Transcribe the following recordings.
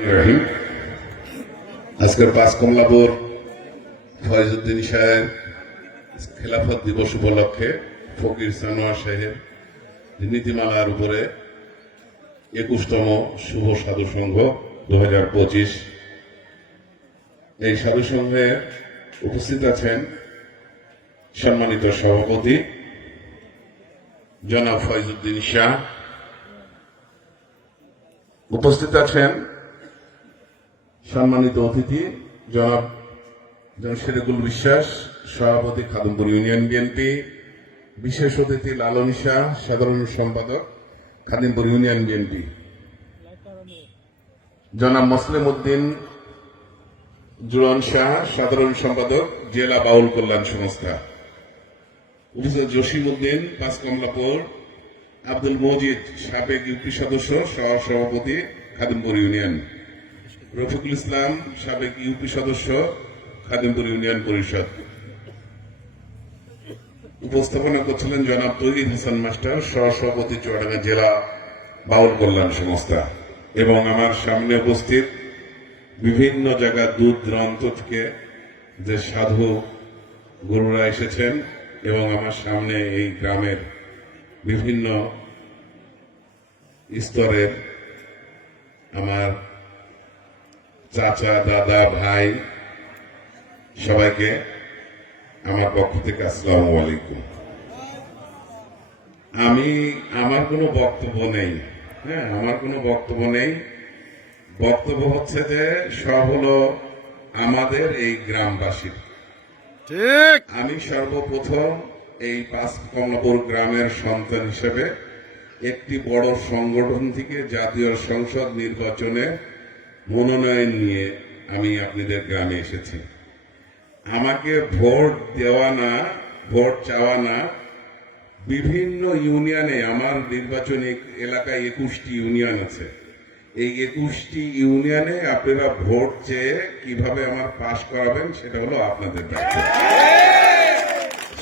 রহিম, আজকের পাঁচ কমলাপুর ফয়জুদ্দিন সাহেব, খেলাফত দিবস উপলক্ষে ফকির সানোয়ার সাহেব, নীতিমালার উপরে একুশতম শুভ সাধু সংঘ দু হাজার পঁচিশ। এই সাধু সংঘে উপস্থিত আছেন সম্মানিত সভাপতি জনাব ফয়জুদ্দিন শাহ। উপস্থিত আছেন সম্মানিত অতিথি, জনাব জমশেদুল বিশ্বাস, সভাপতি খাদমপুর ইউনিয়ন বিএনপি বিশেষ অতিথি লালন শাহ, সাধারণ সম্পাদক খাদিমপুর ইউনিয়ন বিএনপি জনাব মুসলিম উদ্দিন, জুলন শাহ, সাধারণ সম্পাদক, জেলা বাউল কল্যাণ সংস্থা। উপস্থিত জসিম উদ্দিন, পাঁচ কমলাপুর, আব্দুল মজিদ, সাবেক ইউপি সদস্য সহ সভাপতি খাদিমপুর ইউনিয়ন। রফিকুল ইসলাম, সাবেক ইউপি সদস্য, খাদিমপুর ইউনিয়ন পরিষদ। উপস্থাপনা করছিলেন জনাব তৈরিদ হাসান মাস্টার, সহসভাপতি চুয়াডাঙ্গা জেলা বাউল কল্যাণ সংস্থা এবং আমার সামনে উপস্থিত বিভিন্ন জায়গা দূর দূরান্ত থেকে যে সাধু গুরুরা এসেছেন এবং আমার সামনে এই গ্রামের বিভিন্ন স্তরের আমার চাচা দাদা ভাই সবাইকে আমার পক্ষ থেকে আসসালাম আলাইকুম। আমি আমার কোনো বক্তব্য নেই হ্যাঁ আমার কোনো বক্তব্য নেই। বক্তব্য হচ্ছে যে সব হলো আমাদের এই গ্রামবাসীর ঠিক। আমি সর্বপ্রথম এই পাঁচ কমলাপুর গ্রামের সন্তান হিসেবে একটি বড় সংগঠন থেকে জাতীয় সংসদ নির্বাচনে মনোনয়ন নিয়ে আমি আপনাদের গ্রামে এসেছি। আমাকে ভোট দেওয়া না, ভোট চাওয়া না, বিভিন্ন ইউনিয়নে আমার নির্বাচনী এলাকায় একুশটি ইউনিয়ন আছে। এই একুশটি ইউনিয়নে আপনারা ভোট চেয়ে কীভাবে আমার পাশ করাবেন সেটা হলো আপনাদের দায়িত্ব।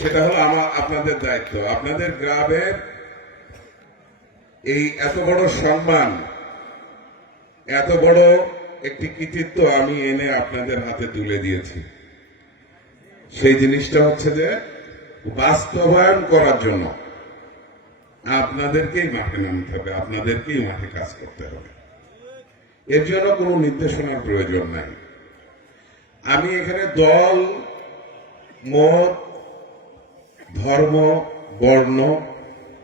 সেটা হলো আমার, আপনাদের দায়িত্ব। আপনাদের গ্রামের এই এত বড় সম্মান এত বড় একটি কৃতিত্ব আমি এনে আপনাদের হাতে তুলে দিয়েছি। সেই জিনিসটা হচ্ছে যে, বাস্তবায়ন করার জন্য আপনাদেরকেই মাঠে নামতে হবে, আপনাদেরকেই মাঠে কাজ করতে হবে। এর জন্য কোনো নির্দেশনার প্রয়োজন নাই। আমি এখানে দল, মত, ধর্ম, বর্ণ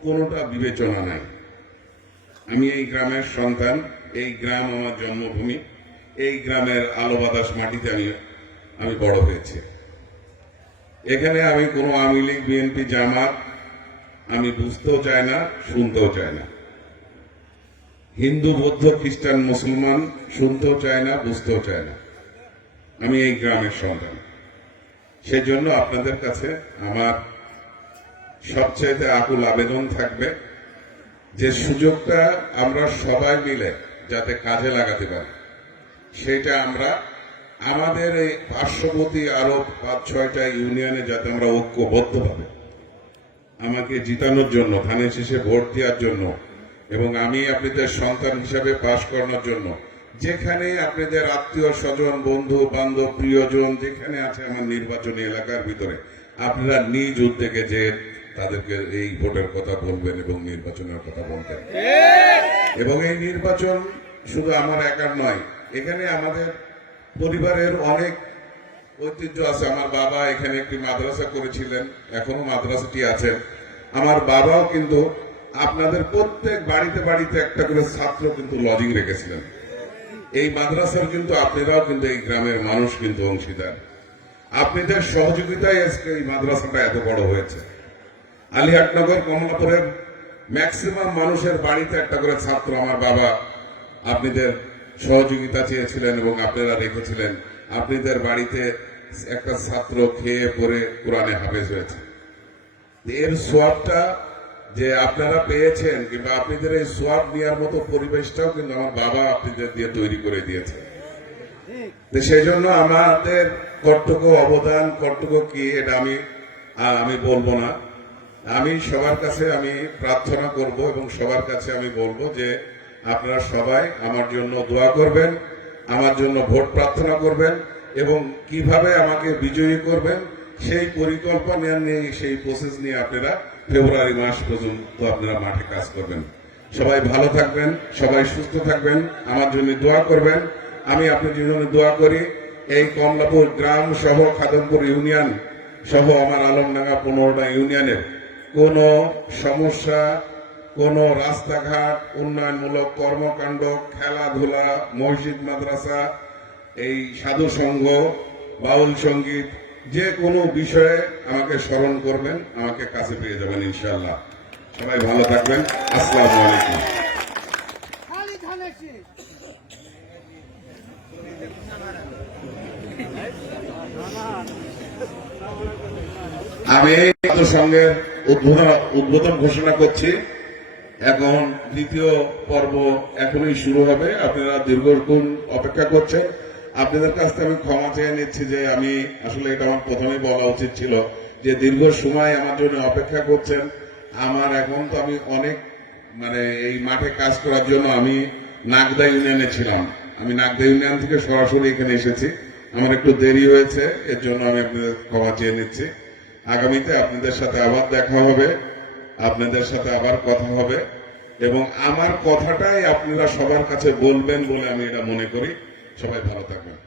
কোনোটা বিবেচনা নাই। আমি এই গ্রামের সন্তান। এই গ্রাম আমার জন্মভূমি, এই গ্রামের আলো বাতাস মাটিতে আমি আমি বড় হয়েছি। এখানে আমি কোনো আওয়ামী লীগ বিএনপি জামাত, আমি বুঝতেও চাই না, শুনতেও চাই না। হিন্দু, বৌদ্ধ, খ্রিস্টান, মুসলমান, শুনতেও চায় না, বুঝতেও চায় না। আমি এই গ্রামের সন্তান। সেজন্য আপনাদের কাছে আমার সবচাইতে আকুল আবেদন থাকবে যে সুযোগটা আমরা সবাই মিলে যাতে কাজে লাগাতে পারি। সেটা আমরা আমাদের এই পার্শ্ববর্তী আরও পাঁচ ছয়টা ইউনিয়নে যাতে আমরা ঐক্যবদ্ধভাবে আমাকে জিতানোর জন্য, ধানের শেষে ভোট দেওয়ার জন্য এবং আমি আপনাদের সন্তান হিসাবে পাশ করানোর জন্য, যেখানে আপনাদের আত্মীয় স্বজন, বন্ধু, বান্ধব, প্রিয়জন যেখানে আছে আমার নির্বাচনী এলাকার ভিতরে, আপনারা নিজ উদ্যোগে যে তাদেরকে এই ভোটের কথা বলবেন এবং নির্বাচনের কথা বলবেন। এবং এই নির্বাচন শুধু আমার একার নয় এখানে আমাদের পরিবারের অনেক ঐতিহ্য আছে। আমার বাবা এখানে একটি মাদ্রাসা করেছিলেন এখনও মাদ্রাসাটি আছে। আমার বাবাও কিন্তু আপনাদের প্রত্যেক বাড়িতে বাড়িতে একটা করে ছাত্র কিন্তু লজিং রেখেছিলেন। এই মাদ্রাসার কিন্তু আপনারাও কিন্তু এই গ্রামের মানুষ কিন্তু অংশীদার। আপনাদের সহযোগিতায় আজকে এই মাদ্রাসাটা এত বড় হয়েছে। আলিহাটনগর কমলাপুরের ম্যাক্সিমাম মানুষের বাড়িতে একটা করে ছাত্র আমার বাবা আপনাদের সহযোগিতা চেয়েছিলেন এবং আপনারা রেখেছিলেন আপনাদের বাড়িতে একটা ছাত্র খেয়ে পরে কোরআনে হাফেজ হয়েছে। এর সোয়াবটা যে আপনারা পেয়েছেন কিংবা আপনাদের এই সোয়াব নেওয়ার মতো পরিবেশটাও কিন্তু আমার বাবা আপনাদের দিয়ে তৈরি করে দিয়েছে। সেই জন্য আমাদের কর্তব্য অবদান কর্তব্য কি, এটা আমি আমি বলব না। আমি সবার কাছে আমি প্রার্থনা করব এবং সবার কাছে আমি বলব যে আপনারা সবাই আমার জন্য দোয়া করবেন, আমার জন্য ভোট প্রার্থনা করবেন এবং কীভাবে আমাকে বিজয়ী করবেন সেই পরিকল্পনা নিয়ে, সেই প্রসেস নিয়ে আপনারা ফেব্রুয়ারি মাস পর্যন্ত আপনারা মাঠে কাজ করবেন। সবাই ভালো থাকবেন, সবাই সুস্থ থাকবেন, আমার জন্য দোয়া করবেন। আমি আপনাদের জন্য দোয়া করি, এই কমলাপুর গ্রাম সহ খাদমপুর ইউনিয়ন সহ আমার আলমডাঙ্গা পনেরোটা ইউনিয়নের কোনো সমস্যা, কোনো রাস্তাঘাট, উন্নয়নমূলক কর্মকাণ্ড, খেলাধুলা, মসজিদ, মাদ্রাসা, এই সাধু সংঘ বাউল সংগীত, যে কোনো বিষয়ে আমাকে স্মরণ করবেন, আমাকে কাছে পেয়ে যাবেন, ইনশাআল্লাহ। সবাই ভালো থাকবেন। আসসালামু আলাইকুম। আমি সংঘের উদ্বোধন উদ্বোধন ঘোষণা করছি। এখন দ্বিতীয় পর্ব এখনই শুরু হবে। আপনারা দীর্ঘক্ষণ অপেক্ষা করছেন। আপনাদের কাছ থেকে আমি ক্ষমা চেয়ে নিচ্ছি যে আমি আসলে এটা আমার প্রথমে বলা উচিত ছিল যে দীর্ঘ সময় আমার জন্য অপেক্ষা করছেন। আমার এখন তো আমি অনেক মানে এই মাঠে কাজ করার জন্য আমি নাগদা ইউনিয়নে ছিলাম। আমি নাগদা ইউনিয়ন থেকে সরাসরি এখানে এসেছি। আমার একটু দেরি হয়েছে, এর জন্য আমি আপনাদের ক্ষমা চেয়ে নিচ্ছি। আগামীতে আপনাদের সাথে আবার দেখা হবে, আপনাদের সাথে আবার কথা হবে, এবং আমার কথাটাই আপনারা সবার কাছে বলবেন বলে আমি এটা মনে করি। সবাই ভালো থাকবেন।